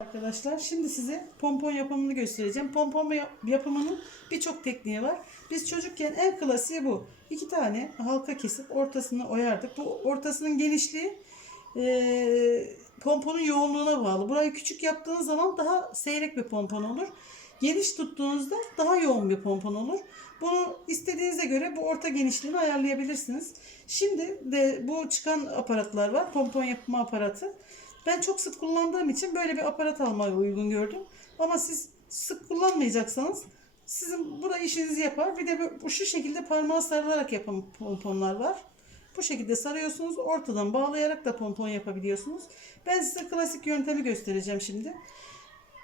Arkadaşlar şimdi size pompon yapımını göstereceğim. Pompon yap- yapımının birçok tekniği var. Biz çocukken en klasiği bu. İki tane halka kesip ortasını oyardık. Bu ortasının genişliği eee, pomponun yoğunluğuna bağlı. Burayı küçük yaptığınız zaman daha seyrek bir pompon olur. Geniş tuttuğunuzda daha yoğun bir pompon olur. Bunu istediğinize göre bu orta genişliğini ayarlayabilirsiniz. Şimdi de bu çıkan aparatlar var. Pompon yapma aparatı. Ben çok sık kullandığım için böyle bir aparat almayı uygun gördüm. Ama siz sık kullanmayacaksanız sizin burada işinizi yapar. Bir de bu- şu şekilde parmağı sarılarak yapan pomponlar var. Bu şekilde sarıyorsunuz. Ortadan bağlayarak da pompon yapabiliyorsunuz. Ben size klasik yöntemi göstereceğim şimdi.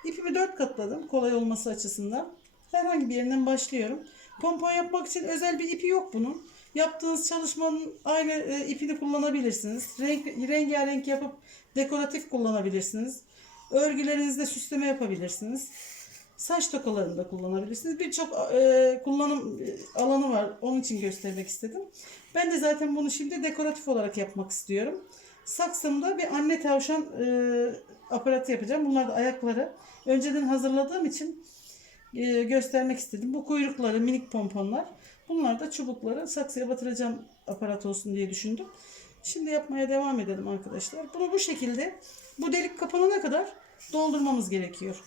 İpimi dört katladım kolay olması açısından. Herhangi bir yerinden başlıyorum. Pompon yapmak için özel bir ipi yok bunun. Yaptığınız çalışmanın aynı e, ipini kullanabilirsiniz. Renk, rengarenk yapıp dekoratif kullanabilirsiniz. Örgülerinizde süsleme yapabilirsiniz. Saç tokalarında kullanabilirsiniz. Birçok e, kullanım e, alanı var. Onun için göstermek istedim. Ben de zaten bunu şimdi dekoratif olarak yapmak istiyorum. Saksımda bir anne tavşan e, aparatı yapacağım. Bunlar da ayakları. Önceden hazırladığım için e, göstermek istedim. Bu kuyrukları minik pomponlar. Bunlar da çubukları saksıya batıracağım aparat olsun diye düşündüm. Şimdi yapmaya devam edelim arkadaşlar. Bunu bu şekilde bu delik kapanana kadar doldurmamız gerekiyor.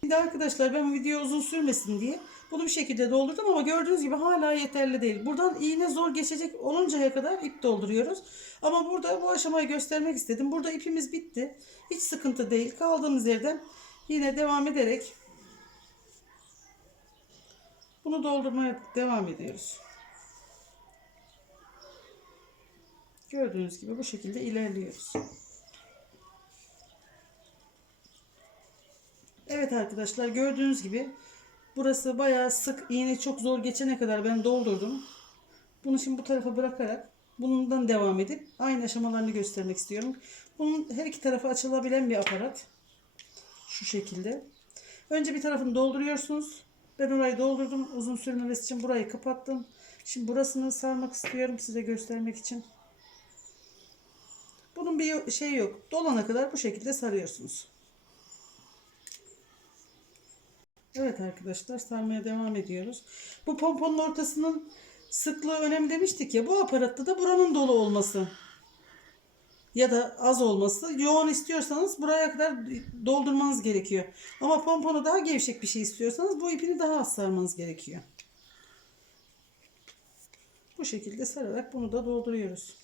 Şimdi arkadaşlar ben video uzun sürmesin diye bunu bir şekilde doldurdum ama gördüğünüz gibi hala yeterli değil. Buradan iğne zor geçecek oluncaya kadar ip dolduruyoruz. Ama burada bu aşamayı göstermek istedim. Burada ipimiz bitti. Hiç sıkıntı değil. Kaldığımız yerden yine devam ederek bunu doldurmaya devam ediyoruz. Gördüğünüz gibi bu şekilde ilerliyoruz. Evet arkadaşlar gördüğünüz gibi burası bayağı sık iğne çok zor geçene kadar ben doldurdum. Bunu şimdi bu tarafa bırakarak bundan devam edip aynı aşamalarını göstermek istiyorum. Bunun her iki tarafı açılabilen bir aparat. Şu şekilde. Önce bir tarafını dolduruyorsunuz. Ben orayı doldurdum. Uzun sürmemesi için burayı kapattım. Şimdi burasını sarmak istiyorum size göstermek için. Bir şey yok. Dolana kadar bu şekilde sarıyorsunuz. Evet arkadaşlar sarmaya devam ediyoruz. Bu pomponun ortasının sıklığı önemli demiştik ya. Bu aparatta da buranın dolu olması ya da az olması. Yoğun istiyorsanız buraya kadar doldurmanız gerekiyor. Ama pomponu daha gevşek bir şey istiyorsanız bu ipini daha az sarmanız gerekiyor. Bu şekilde sararak bunu da dolduruyoruz.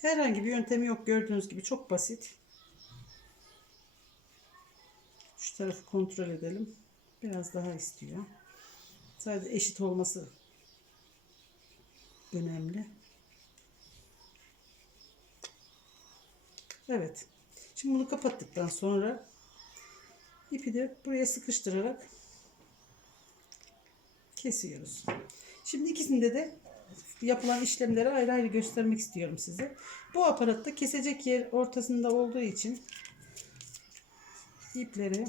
Herhangi bir yöntemi yok gördüğünüz gibi çok basit. Şu tarafı kontrol edelim. Biraz daha istiyor. Sadece eşit olması önemli. Evet. Şimdi bunu kapattıktan sonra ipi de buraya sıkıştırarak kesiyoruz. Şimdi ikisinde de yapılan işlemleri ayrı ayrı göstermek istiyorum size. Bu aparatta kesecek yer ortasında olduğu için ipleri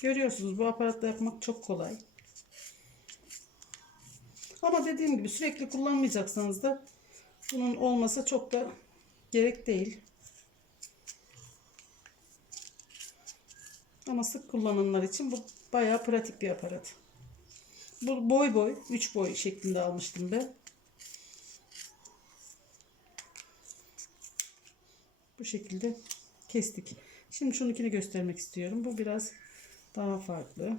görüyorsunuz bu aparatta yapmak çok kolay. Ama dediğim gibi sürekli kullanmayacaksanız da bunun olması çok da gerek değil. Ama sık kullananlar için bu bayağı pratik bir aparat. Bu boy boy, 3 boy şeklinde almıştım ben. Bu şekilde kestik. Şimdi şununkini göstermek istiyorum. Bu biraz daha farklı.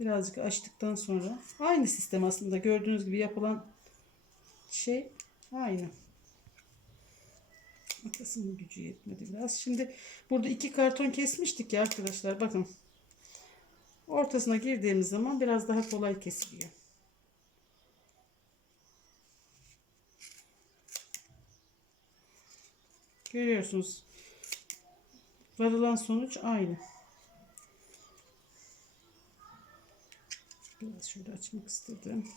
Birazcık açtıktan sonra aynı sistem aslında gördüğünüz gibi yapılan şey aynı. Makasın gücü yetmedi biraz. Şimdi burada iki karton kesmiştik ya arkadaşlar. Bakın. Ortasına girdiğimiz zaman biraz daha kolay kesiliyor. Görüyorsunuz. Varılan sonuç aynı. Biraz şöyle açmak istedim.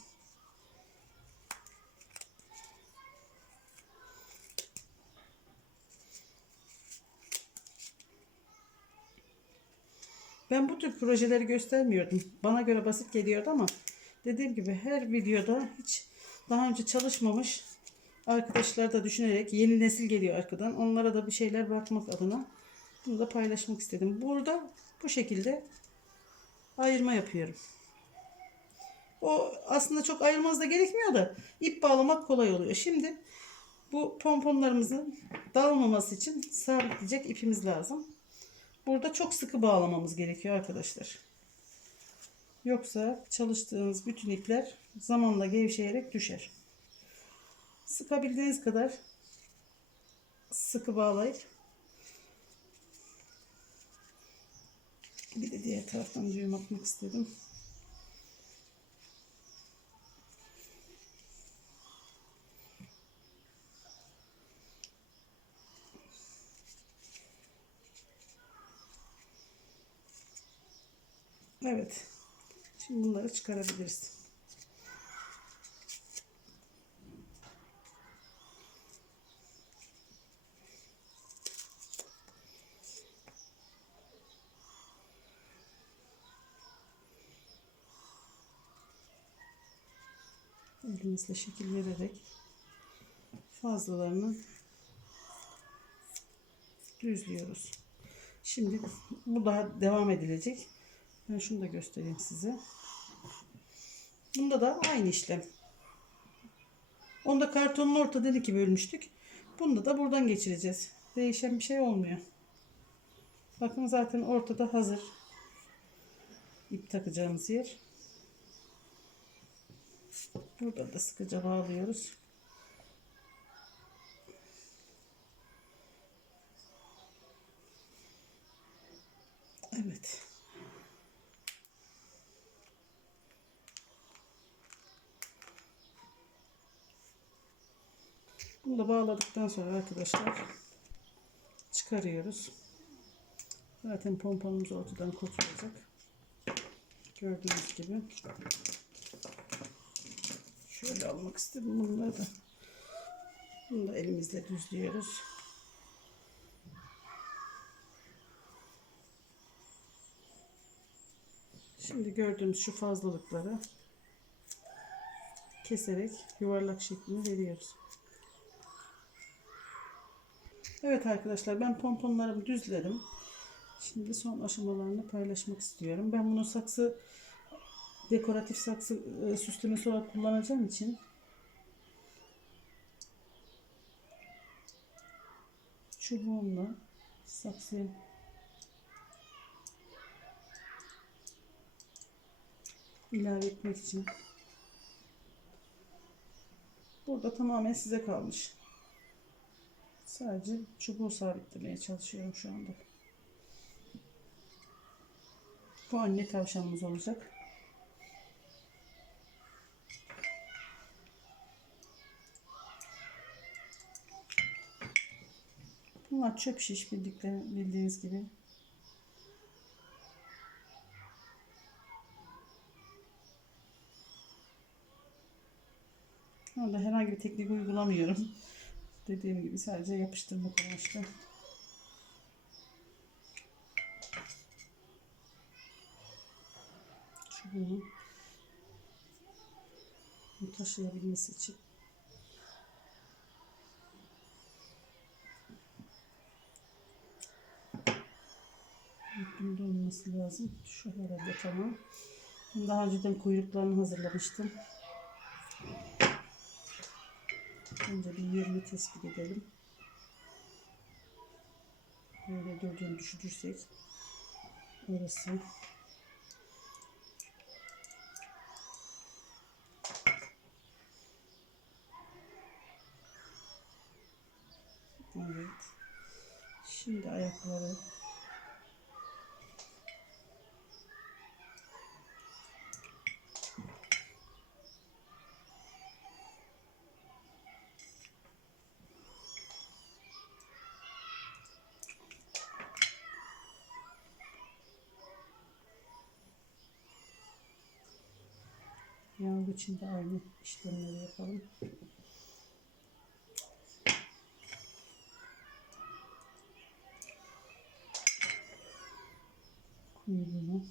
Ben bu tür projeleri göstermiyordum. Bana göre basit geliyordu ama dediğim gibi her videoda hiç daha önce çalışmamış arkadaşlar da düşünerek yeni nesil geliyor arkadan. Onlara da bir şeyler bırakmak adına bunu da paylaşmak istedim. Burada bu şekilde ayırma yapıyorum. O aslında çok ayırmanız da gerekmiyor da ip bağlamak kolay oluyor. Şimdi bu pomponlarımızın dağılmaması için sabitleyecek ipimiz lazım. Burada çok sıkı bağlamamız gerekiyor arkadaşlar. Yoksa çalıştığınız bütün ipler zamanla gevşeyerek düşer. Sıkabildiğiniz kadar sıkı bağlayıp bir de diğer taraftan düğüm atmak istedim. Evet. Şimdi bunları çıkarabiliriz. Elimizle şekil vererek fazlalarını düzlüyoruz. Şimdi bu daha devam edilecek. Ben şunu da göstereyim size. Bunda da aynı işlem. Onda kartonun ortadan iki bölmüştük. Bunda da buradan geçireceğiz. Değişen bir şey olmuyor. Bakın zaten ortada hazır. İp takacağımız yer. Burada da sıkıca bağlıyoruz. Evet. Bunu da bağladıktan sonra arkadaşlar çıkarıyoruz. Zaten pomponumuz ortadan kurtulacak. Gördüğünüz gibi. Şöyle almak istedim bunları da. Bunu da elimizle düzlüyoruz. Şimdi gördüğümüz şu fazlalıkları keserek yuvarlak şeklini veriyoruz. Evet arkadaşlar ben pomponlarımı düzledim. Şimdi son aşamalarını paylaşmak istiyorum. Ben bunu saksı dekoratif saksı e, süslemesi olarak kullanacağım için çubuğumla saksıya ilave etmek için burada tamamen size kalmış. Sadece çubuğu sabitlemeye çalışıyorum şu anda. Bu anne tavşanımız olacak. Bunlar çöp şiş bildiğiniz gibi. Orada herhangi bir teknik uygulamıyorum. Dediğim gibi sadece yapıştırmak amaçlı. Çubuğunu taşıyabilmesi için. Bunda olması lazım. Şu herhalde tamam. Daha önceden kuyruklarını hazırlamıştım. Önce bir yerini tespit edelim. Böyle durduğunu düşünürsek orası Evet. Şimdi ayakları Yağlı için de aynı işlemleri yapalım. Kuyruğunu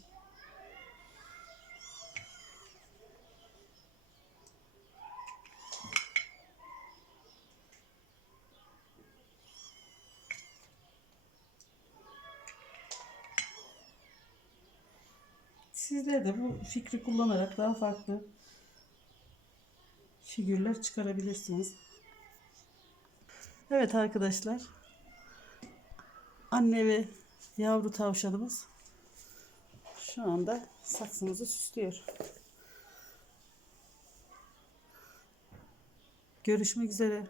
Sizler de bu fikri kullanarak daha farklı figürler çıkarabilirsiniz. Evet arkadaşlar. Anne ve yavru tavşanımız şu anda saksımızı süslüyor. Görüşmek üzere.